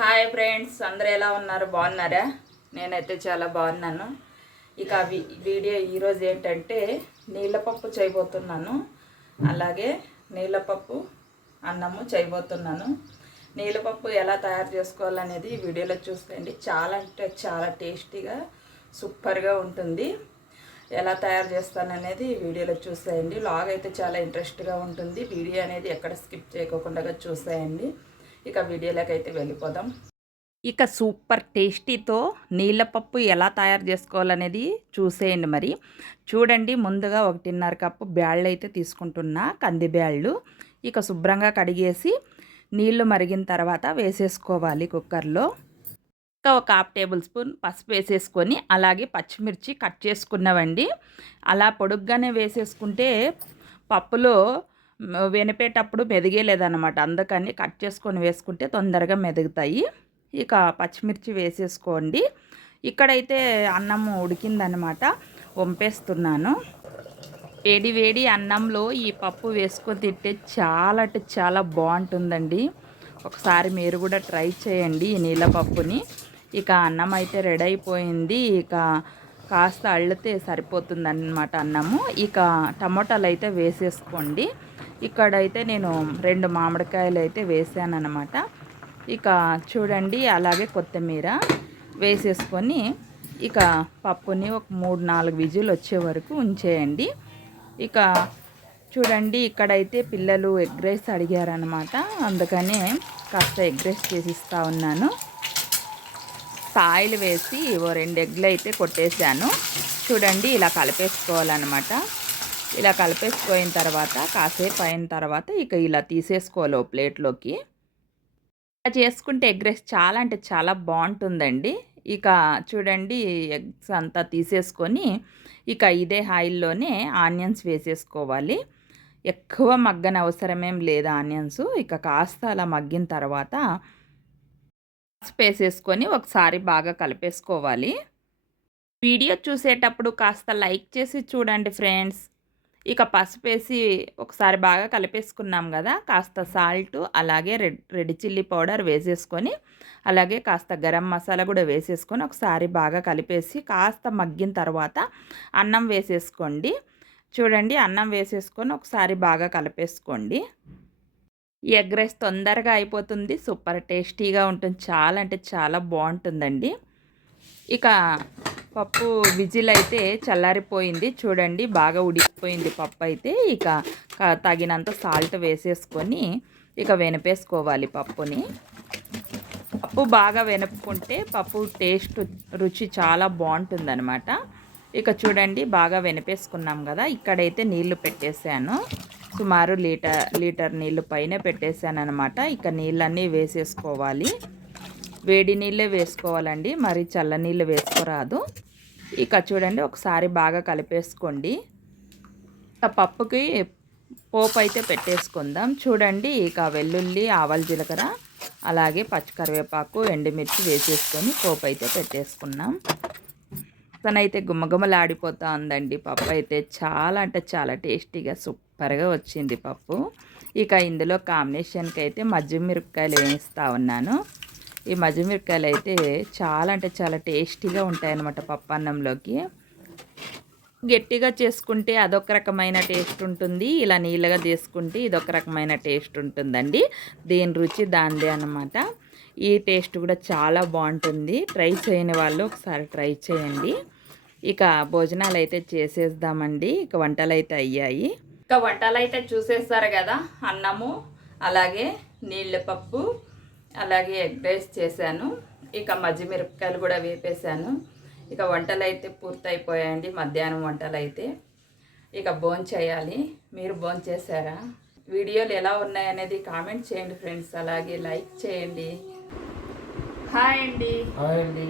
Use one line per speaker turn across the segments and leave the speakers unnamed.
Hi friends అందరూ ఎలా ఉన్నారు? బాగున్నారా? నేనైతే చాలా బాగున్నాను. ఇక వీడియో ఈరోజు ఏంటంటే నీళ్ళపప్పు చేయబోతున్నాను. అలాగే నీళ్ళపప్పు అన్నము చేయబోతున్నాను. నీళ్ళపప్పు ఎలా తయారు చేసుకోవాలనేది వీడియోలో చూసేయండి చాలా అంటే చాలా టేస్టీగా సూపర్గా ఉంటుంది. ఎలా తయారు చేస్తాననేది వీడియోలో చూసేయండి. లాగ్ అయితే చాలా ఇంట్రెస్ట్గా ఉంటుంది. వీడియో అనేది ఎక్కడ స్కిప్ చేయకుండా చూసేయండి. ఇక వీడియోలోకి అయితే వెళ్ళిపోదాం. ఇక సూపర్ టేస్టీతో నీళ్ళపప్పు ఎలా తయారు చేసుకోవాలనేది చూసేయండి మరి. చూడండి ముందుగా ఒకటిన్నర కప్పు బ్యాళ్ళు అయితే తీసుకుంటున్నా కంది బ్యాళ్ళు. ఇక శుభ్రంగా కడిగేసి నీళ్ళు మరిగిన తర్వాత వేసేసుకోవాలి కుక్కర్లో. ఇంకా ఒక హాఫ్ టేబుల్ స్పూన్ పసుపు వేసేసుకొని అలాగే పచ్చిమిర్చి కట్ చేసుకున్నవండి. అలా పొడుగ్గానే వేసేసుకుంటే పప్పులో వెనిపేటప్పుడు మెదిగేలేదన్నమాట. అందుకని కట్ చేసుకొని వేసుకుంటే తొందరగా మెదుగుతాయి. ఇక పచ్చిమిర్చి వేసేసుకోండి. ఇక్కడైతే అన్నం ఉడికిందనమాట వంపేస్తున్నాను. వేడి వేడి అన్నంలో ఈ పప్పు వేసుకొని తింటే చాలా అంటే చాలా బాగుంటుందండి. ఒకసారి మీరు కూడా ట్రై చేయండి ఈ నీళ్ళ పప్పుని. ఇక అన్నం అయితే రెడీ అయిపోయింది. ఇక కాస్త అళ్ళితే సరిపోతుందన్నమాట అన్నము. ఇక టమోటాలు అయితే వేసేసుకోండి. ఇక్కడైతే నేను రెండు మామిడికాయలు అయితే వేసాను అనమాట ఇక చూడండి అలాగే కొత్తిమీర వేసేసుకొని ఇక పప్పుని ఒక మూడు నాలుగు విజులు వచ్చే వరకు ఉంచేయండి. ఇక చూడండి ఇక్కడైతే పిల్లలు ఎగ్ రైస్ అడిగారనమాట అందుకనే కాస్త ఎగ్ రైస్ చేసిస్తా ఉన్నాను. సాయిల్ వేసి ఓ రెండు ఎగ్లు అయితే కొట్టేశాను. చూడండి ఇలా కలిపేసుకోవాలన్నమాట. ఇలా కలిపేసుకోయిన తర్వాత కాసేపు అయిన తర్వాత ఇక ఇలా తీసేసుకోవాలి ఓ ప్లేట్లోకి. ఇలా చేసుకుంటే ఎగ్ రైస్ చాలా అంటే చాలా బాగుంటుందండి. ఇక చూడండి ఎగ్స్ అంతా తీసేసుకొని ఇక ఇదే ఆయిల్లోనే ఆనియన్స్ వేసేసుకోవాలి. ఎక్కువ మగ్గన అవసరమేం లేదు ఆనియన్స్. ఇక కాస్త అలా మగ్గిన తర్వాత పసుపు వేసేసుకొని ఒకసారి బాగా కలిపేసుకోవాలి. వీడియో చూసేటప్పుడు కాస్త లైక్ చేసి చూడండి ఫ్రెండ్స్. ఇక పసుపు వేసి ఒకసారి బాగా కలిపేసుకున్నాం కదా కాస్త సాల్ట్ అలాగే రెడ్ రెడ్ చిల్లీ పౌడర్ వేసేసుకొని అలాగే కాస్త గరం మసాలా కూడా వేసేసుకొని ఒకసారి బాగా కలిపేసి కాస్త మగ్గిన తర్వాత అన్నం వేసేసుకోండి. చూడండి అన్నం వేసేసుకొని ఒకసారి బాగా కలిపేసుకోండి. ఎగ్ రైస్ తొందరగా అయిపోతుంది సూపర్ టేస్టీగా ఉంటుంది చాలా అంటే చాలా బాగుంటుందండి. ఇక పప్పు విజిల్ అయితే చల్లారిపోయింది చూడండి బాగా ఉడికిపోయింది పప్పు అయితే ఇక తగినంత సాల్ట్ వేసేసుకొని ఇక వెనపేసుకోవాలి పప్పుని. పప్పు బాగా వెనుపుకుంటే పప్పు టేస్ట్ రుచి చాలా బాగుంటుందన్నమాట. ఇక చూడండి బాగా వెనపేసుకున్నాం కదా ఇక్కడైతే నీళ్ళు పెట్టేశాను. సుమారు లీటర్ లీటర్ నీళ్ళు పైన పెట్టేశాను అనమాట ఇక నీళ్ళన్నీ వేసేసుకోవాలి. వేడి నీళ్ళే వేసుకోవాలండి మరి చల్ల నీళ్ళు వేసుకోరాదు. ఇక చూడండి ఒకసారి బాగా కలిపేసుకోండి. ఆ పప్పుకి పోపు అయితే పెట్టేసుకుందాం. చూడండి ఇక వెల్లుల్లి ఆవాల జీలకర్ర అలాగే పచ్చికరివేపాకు ఎండుమిర్చి వేసేసుకొని పోపు అయితే పెట్టేసుకున్నాం. తనైతే గుమ్మగుమ్మలాడిపోతా ఉందండి పప్పు అయితే. చాలా అంటే చాలా టేస్టీగా సూపర్గా వచ్చింది పప్పు. ఇక ఇందులో కాంబినేషన్కి అయితే మజ్జిగ మిరపకాయలు వేయిస్తూ ఉన్నాను. ఈ మజ్జిగ మిరపకాయలు అయితే చాలా అంటే చాలా టేస్టీగా ఉంటాయన్నమాట పప్పు అన్నంలోకి. గట్టిగా చేసుకుంటే అదొక రకమైన టేస్ట్ ఉంటుంది. ఇలా నీళ్ళగా చేసుకుంటే ఇదొక రకమైన టేస్ట్ ఉంటుందండి. దేని రుచి దానిదే అన్నమాట. ఈ టేస్ట్ కూడా చాలా బాగుంటుంది. ట్రై చేయని వాళ్ళు ఒకసారి ట్రై చేయండి. ఇక భోజనాలు అయితే చేసేద్దామండి. ఇక వంటలు అయితే అయ్యాయి. ఇక వంటలు అయితే చూసేస్తారు కదా అన్నము అలాగే నీళ్ళ పప్పు అలాగే ఎగ్ రైస్ చేశాను. ఇక మజ్జి మిరపకాయలు కూడా వేపేశాను. ఇక వంటలు అయితే పూర్తయిపోయాయండి. మధ్యాహ్నం వంటలు అయితే ఇక భోజనం చేయాలి. మీరు భోజనం చేశారా? వీడియోలు ఎలా ఉన్నాయనేది కామెంట్ చేయండి ఫ్రెండ్స్. అలాగే లైక్ చేయండి. హాయ్ అండి.
హాయ్ అండి.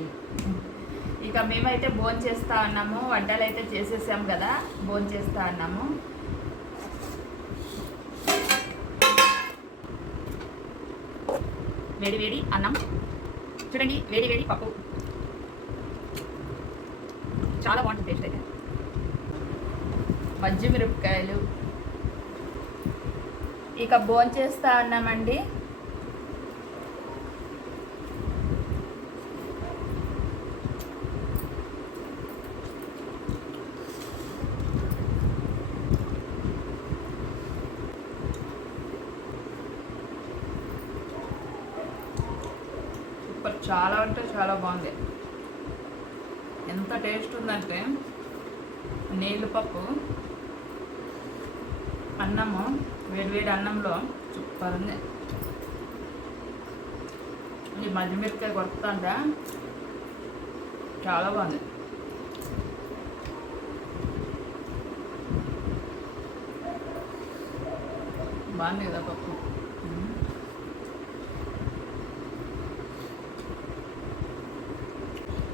ఇక మేమైతే భోజనం చేస్తా ఉన్నాము. వంటలు అయితే చేసేసాం కదా. భోజనం చేస్తా ఉన్నాము. వేడి వేడి అన్నం. చూడండి వేడి వేడి పప్పు. చాలా బాగుంటుంది టేస్ట్ అయితే. మజ్జి మిరపకాయలు ఇక బోన్ చేస్తా అన్నామండి చాలా అంటే చాలా బాగుంది. ఎంత టేస్ట్ ఉందంటే నీళ్ళు పప్పు అన్నము వేడివేడి అన్నంలో సూపర్ ఉంది. ఈ మధ్యమిరకాయ కొడుతుంట. చాలా బాగుంది. బాగుంది కదా పప్పు.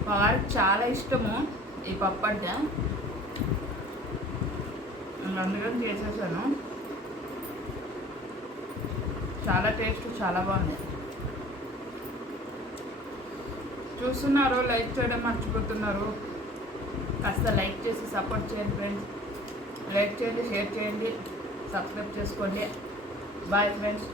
మా వారికి చాలా ఇష్టము. ఈ పప్పు అంటే అందుకని చేసేసాను. చాలా టేస్ట్ చాలా బాగుంది. చూస్తున్నారు లైక్ చేయడం మర్చిపోతున్నారు. కాస్త లైక్ చేసి సపోర్ట్ చేయండి ఫ్రెండ్స్. లైక్ చేయండి షేర్ చేయండి. సబ్స్క్రైబ్ చేసుకోండి. Bye friends.